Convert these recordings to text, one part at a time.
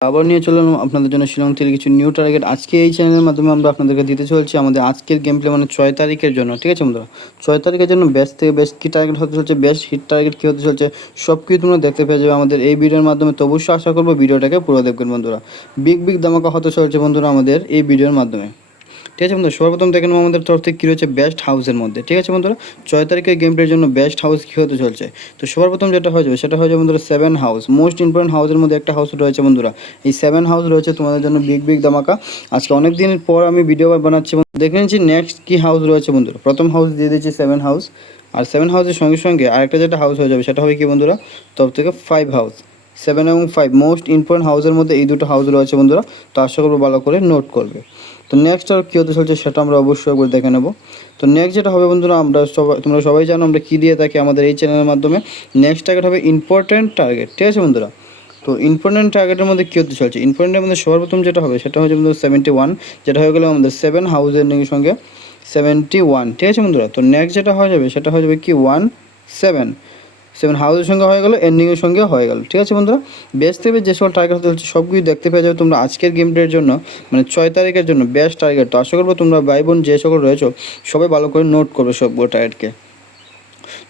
আবার নিয়ে চললাম আপনাদের জন্য শিলং থেকে কিছু নিউ টার্গেট। আজকে এই চ্যানেলের মাধ্যমে আমরা আপনাদেরকে দিতে চলছি আমাদের আজকের গেম প্লে, মানে 6 তারিখের জন্য। ঠিক আছে বন্ধুরা, 6 তারিখের জন্য বেস্ট থেকে বেস্ট কী টার্গেট হতে চলছে, বেস্ট হিট টার্গেট কী হতে চলছে, সব কিছু তোমরা দেখতে পেয়ে যাবে আমাদের এই ভিডিওর মাধ্যমে। তো অবশ্যই আশা করবো ভিডিওটাকে পুরো দেখবেন বন্ধুরা। বিগ ধামাকা হতে চলছে বন্ধুরা আমাদের এই ভিডিওর মাধ্যমে। ঠিক আছে বন্ধুরা, সর্বপ্রথম দেখে নেবো আমাদের তরফ থেকে কী রয়েছে বেস্ট হাউসের মধ্যে। ঠিক আছে বন্ধুরা, 6 তারিখের গেম প্লের জন্য বেস্ট হাউস কী হতে চলছে। তো সর্বপ্রথম যেটা হয়ে যাবে সেটা হয়ে যাবে বন্ধুরা 7 হাউস। মোস্ট ইম্পর্টেন্ট হাউসের মধ্যে একটা হাউস রয়েছে বন্ধুরা। এই 7 হাউস রয়েছে তোমাদের জন্য বিগ ধামাকা। আজকে অনেক দিন পর আমি ভিডিও বানাচ্ছি, দেখে নিচ্ছি নেক্সট কী হাউস রয়েছে বন্ধুরা। প্রথম হাউস দিয়ে দিচ্ছি 7 হাউস, আর 7 হাউসের সঙ্গে সঙ্গে আরেকটা যেটা হাউস হয়ে যাবে সেটা হবে কি বন্ধুরা, তরফ থেকে 5 হাউস। 7 এবং 5 মোস্ট ইম্পর্টেন্ট হাউসের মধ্যে এই দুটো হাউস রয়েছে বন্ধুরা। তো আশা করবো ভালো করে নোট করবে। তো নেক্সট আর কী হতে চলছে সেটা আমরা অবশ্যই একবার দেখে নেব। তো নেক্সট যেটা হবে বন্ধুরা, তোমরা সবাই জানো আমরা কী দিয়ে থাকি আমাদের এই চ্যানেলের মাধ্যমে। নেক্সট টার্গেট হবে ইম্পর্ট্যান্ট টার্গেট। ঠিক আছে বন্ধুরা, তো ইম্পর্ট্যান্ট টার্গেটের মধ্যে কী হতে চলছে, ইম্পর্ট্যান্টের মধ্যে সর্বপ্রথম যেটা হবে সেটা হচ্ছে বন্ধুরা 71, যেটা হয়ে গেলো আমাদের 7 হাউসের সঙ্গে 71। ঠিক আছে বন্ধুরা, তো নেক্সট যেটা হয়ে যাবে সেটা হয়ে যাবে কি 7 হাউসের সঙ্গে হয়ে গেলো, এন্ডিংয়ের সঙ্গে হয়ে গেল। ঠিক আছে বন্ধুরা, বেস্ট থেকে যে সকল টার্গেট হতে চলছে সবগুলি দেখতে পেয়ে যাবে তোমরা আজকের গেম প্লের জন্য, মানে 6 তারিখের জন্য বেস্ট টার্গেট। তো আশা করবো তোমরা ভাই বোন যে সকল রয়েছো সবাই ভালো করে নোট করবে সবগুলো টার্গেটকে।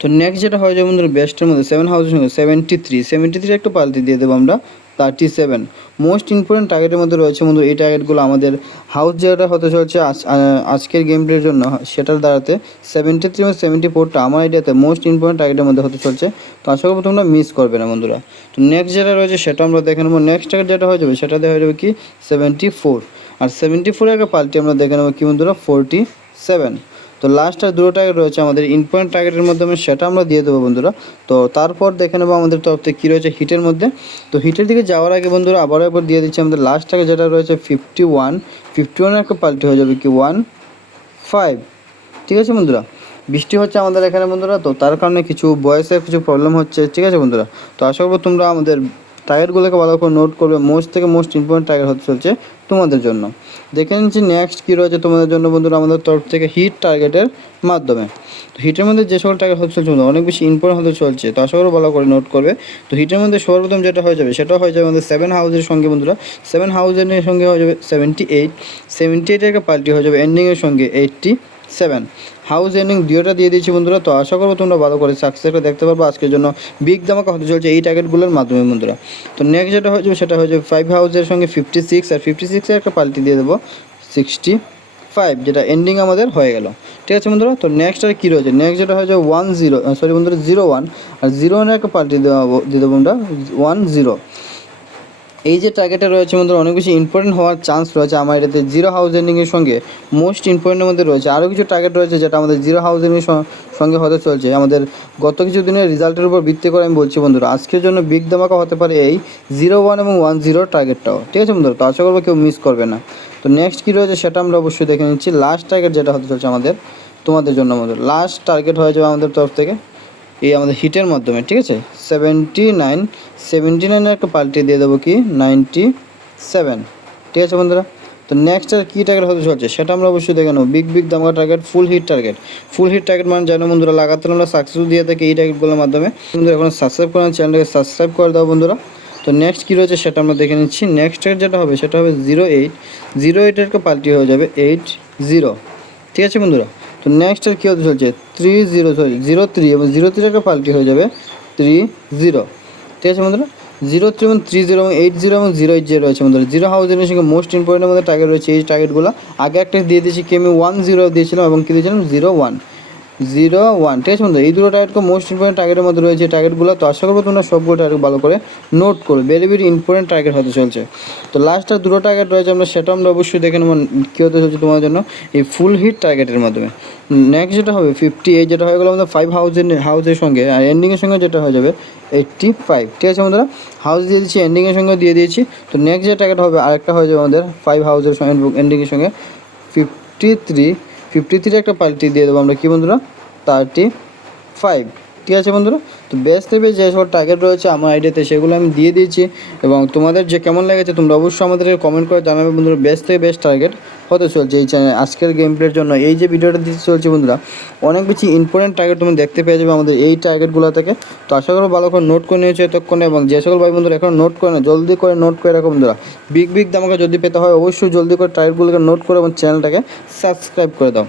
তো নেক্সট যেটা হয়ে যাবে বন্ধুরা বেস্টের মধ্যে 7 হাউসের সঙ্গে 73 একটা পাল্টি দিয়ে দেবো আমরা 37। মোস্ট ইম্পর্টেন্ট টার্গেটের মধ্যে রয়েছে বন্ধু এই টার্গেটগুলো। আমাদের হাউস যেটা হতে চলছে আজকের গেম প্লের জন্য সেটার দ্বারাতে 73 এবং 74টা আমার আইডিয়াতে মোস্ট ইম্পর্টেন্ট টার্গেটের মধ্যে হতে চলছে। তো আশা করবো তোমরা মিস করবে না বন্ধুরা। তো নেক্সট যেটা রয়েছে সেটা আমরা দেখে নেবো। নেক্সট টার্গেট যেটা হয়ে যাবে সেটা হয়ে যাবে কি 74, আর 74 একটা পাল্টি আমরা দেখে নেবো কি বন্ধুরা 47। তো লাস্ট আর দুটো টার্গেট রয়েছে আমাদের ইম্পর্টেন্ট টার্গেটের মাধ্যমে, সেটা আমরা দিয়ে দেবো বন্ধুরা। তো তারপর দেখে নেবো আমাদের তরফ থেকে কী রয়েছে হিটের মধ্যে। তো হিটের দিকে যাওয়ার আগে বন্ধুরা আবারও একবার দিয়ে দিচ্ছি আমাদের লাস্ট টার্গেট যেটা রয়েছে 51 একটা পাল্টি হয়ে যাবে কি 15। ঠিক আছে বন্ধুরা, বৃষ্টি হচ্ছে আমাদের এখানে বন্ধুরা, তো তার কারণে কিছু ভয়েসের কিছু প্রবলেম হচ্ছে। ঠিক আছে বন্ধুরা, তো আশা করবো তোমরা আমাদের টার্গেটগুলোকে ভালো করে নোট করবে। মোস্ট ইম্পর্টেন্ট টার্গেট হতে চলছে তোমাদের জন্য। দেখে নিচ্ছি নেক্সট কী রয়েছে তোমাদের জন্য বন্ধুরা আমাদের তরফ থেকে হিট টার্গেটের মাধ্যমে। তো হিটের মধ্যে যে সকল টার্গেট হতে চলছে অনেক বেশি ইম্পর্টেন্ট হতে চলছে, তো আশা করবো ভালো করে নোট করবে। তো হিটের মধ্যে সর্বপ্রথম যেটা হয়ে যাবে সেটা হয়ে যাবে আমাদের 7 হাউসের সঙ্গে বন্ধুরা। 7 হাউসের সঙ্গে হয়ে যাবে 78 একটা পাল্টি হয়ে যাবে এন্ডিংয়ের সঙ্গে 87। হাউস এন্ডিং দুটোটা দিয়ে দিয়েছি বন্ধুরা। তো আশা করবো তোমরা ভালো করে সাকসেসটা দেখতে পারবো আজকের জন্য বিগ ধামাকা হতে চলছে এই টার্গেটগুলোর মাধ্যমে বন্ধুরা। তো নেক্সট যেটা হয়ে যাবে সেটা হয়ে যাবে 5 হাউসের সঙ্গে 56, আর 56 একটা পাল্টি দিয়ে দেবো 65, যেটা এন্ডিং আমাদের হয়ে গেল। ঠিক আছে বন্ধুরা, তো নেক্সট আর কী রয়েছে, নেক্সট যেটা হয়ে যাবে 01, আর 01 একটা পাল্টি দিয়ে দেবো আমরা 10। এই যে টার্গেটটা রয়েছে বন্ধুরা অনেক বেশি ইম্পর্টেন্ট হওয়ার চান্স রয়েছে আমার এটাতে। 0 হাউস এন্ডিংয়ের সঙ্গে মোস্ট ইম্পর্টেন্টের মধ্যে রয়েছে আরও কিছু টার্গেট রয়েছে যেটা আমাদের 0 হাউস এন্ডিংয়ের সঙ্গে হতে চলছে। আমাদের গত কিছু দিনের রেজাল্টের উপর ভিত্তি করে আমি বলছি বন্ধুরা আজকের জন্য বিগ ধামাকা হতে পারে এই 01 এবং 10 টার্গেটটাও। ঠিক আছে বন্ধুরা, তো আশা করবো কেউ মিস করবে না। তো নেক্সট কী রয়েছে সেটা আমরা অবশ্যই দেখে নিচ্ছি। লাস্ট টার্গেট যেটা হতে চলছে আমাদের তোমাদের জন্য আমাদের লাস্ট টার্গেট হয়ে যাবে আমাদের তরফ থেকে এই আমাদের হিটের মাধ্যমে। ঠিক আছে, 79 একটা পাল্টি দিয়ে দেবো কি 97। ঠিক আছে বন্ধুরা, তো নেক্সট আর কী টার্গেট হতে চলছে সেটা আমরা অবশ্যই দেখে নেবো। বিগ ধামাকা টার্গেট ফুল হিট টার্গেট মানে জানো বন্ধুরা লাগাতার আমরা সাকসেস দিয়ে থাকি এই টার্গেটগুলোর মাধ্যমে। বন্ধুরা এখন সাবস্ক্রাইব করেন, চ্যানেলটাকে সাবস্ক্রাইব করে দাও বন্ধুরা। তো নেক্সট কী রয়েছে সেটা আমরা দেখে নিচ্ছি। নেক্সট টার্গেট যেটা হবে সেটা হবে 08 একটা পাল্টি হয়ে যাবে 80। ঠিক আছে বন্ধুরা, তো নেক্সট আর কী হতে চলছে 03 এবং 03 একটা পাল্টি হয়ে যাবে 30। ঠিক আছে বন্ধুরা, 03 এবং 30 এবং 80 এবং 08 যে রয়েছে বন্ধুরা 0 হাউসের সঙ্গে মোস্ট ইম্পর্টেন্টের মধ্যে টার্গেট রয়েছে। এই টার্গেটগুলো আগে একটা দিয়ে দিয়েছি কি আমি 10 দিয়েছিলাম এবং কী দিয়েছিলাম 01। ঠিক আছে বন্ধু, এই দুটো টার্গেটকে মোস্ট ইম্পর্টেন্ট টার্গেটের মধ্যে রয়েছে এই টার্গেটগুলো। তো আশা করবো তোমরা সবগুলো টার্গেট ভালো করে নোট করো, ভেরি ইম্পর্টেন্ট টার্গেট হতে চলছে। তো লাস্ট আর দুটো টার্গেট রয়েছে সেটা আমরা অবশ্যই দেখে নেব কী হতে চলছে তোমাদের জন্য এই ফুল হিট টার্গেটের মাধ্যমে। নেক্সট যেটা হবে 58, যেটা হয়ে গেলো আমাদের 5 হাউসের সঙ্গে, আর এন্ডিংয়ের সঙ্গে যেটা হয়ে যাবে 85। ঠিক আছে বন্ধুরা, হাউস দিয়ে দিচ্ছি, এন্ডিংয়ের সঙ্গে দিয়ে দিয়েছি। তো নেক্সট যে টার্গেট হবে আরেকটা হয়ে যাবে আমাদের 5 হাউসের সঙ্গে এন্ডিংয়ের সঙ্গে 53 একটা পাল্টি দিয়ে দেবো আমরা কি বন্ধুরা 35। ঠিক আছে বন্ধুরা, তো বেস্ট থেকে যে সকল টার্গেট রয়েছে আমার আইডিয়াতে সেগুলো আমি দিয়ে দিয়েছি, এবং তোমাদের যে কেমন লেগেছে তোমরা অবশ্যই আমাদেরকে কমেন্ট করে জানাবে বন্ধুরা। বেস্ট থেকে বেস্ট টার্গেট হতে চলছে এই চ্যানেল আজকের গেম প্লের জন্য। এই যে ভিডিওটা দিতে চলছে বন্ধুরা, অনেক বেশি ইম্পর্টেন্ট টার্গেট তুমি দেখতে পেয়ে যাবে আমাদের এই টার্গেটগুলো থেকে। তো আশা করো ভালো করে নোট করে নিয়েছো এতক্ষণে, এবং যে সকল ভাই বন্ধুরা এখন নোট করে না জলদি করে নোট করে রাখো বন্ধুরা। বিগ ধামাকা যদি পেতে হয় অবশ্যই জলদি করে টার্গেটগুলোকে নোট করো এবং চ্যানেলটাকে সাবস্ক্রাইব করে দাও।